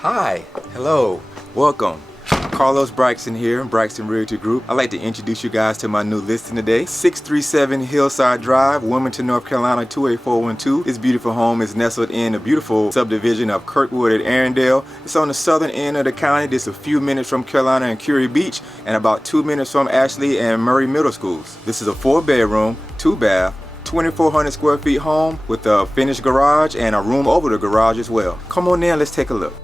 Hi, hello, welcome. Carlos Braxton here, Braxton Realty Group. I'd like to introduce you guys to my new listing today. 637 Hillside Drive, Wilmington, North Carolina 28412. This beautiful home is nestled in a beautiful subdivision of Kirkwood at Arendelle. It's on the southern end of the county, just a few minutes from Carolina and Curie Beach, and about 2 minutes from Ashley and Murray Middle Schools. This is a 4-bedroom, 2-bath, 2,400 square feet home with a finished garage and a room over the garage as well. Come on in, let's take a look.